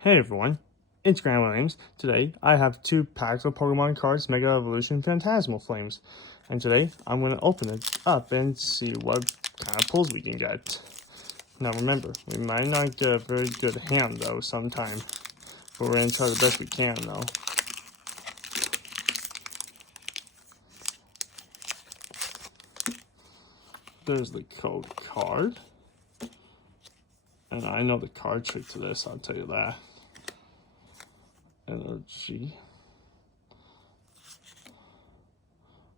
Hey everyone, it's Grant Williams. Today I have 2 packs of Pokemon cards Mega Evolution Phantasmal Flames. And today I'm going to open it up and see what kind of pulls we can get. Now remember, we might not get a very good hand though sometime. But we're going to try the best we can though. There's the code card. And I know the card trick to this, I'll tell you that. Energy.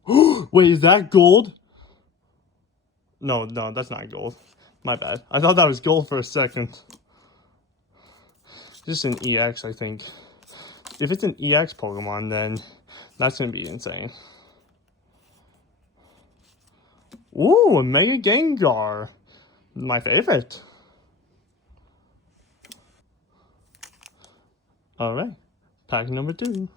Wait, is that gold? No, that's not gold. My bad. I thought that was gold for a second. Just an EX, I think. If it's an EX Pokemon, then that's going to be insane. Ooh, a Mega Gengar. My favorite. Alright, pack number 2.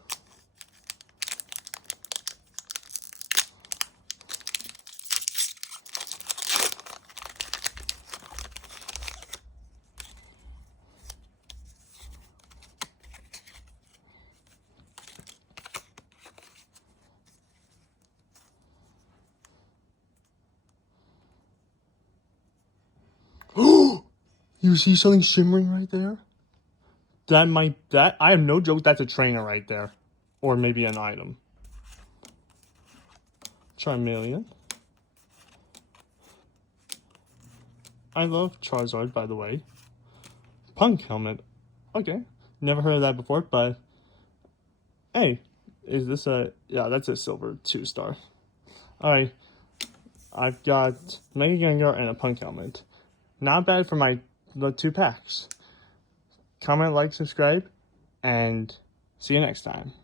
You see something shimmering right there? I have no joke, that's a trainer right there. Or maybe an item. Charmeleon. I love Charizard, by the way. Punk helmet. Okay. Never heard of that before, but... Hey, is this a... Yeah, that's a silver 2-star. Alright. I've got Mega Gengar and a Punk helmet. Not bad for the 2 packs. Comment, like, subscribe, and see you next time.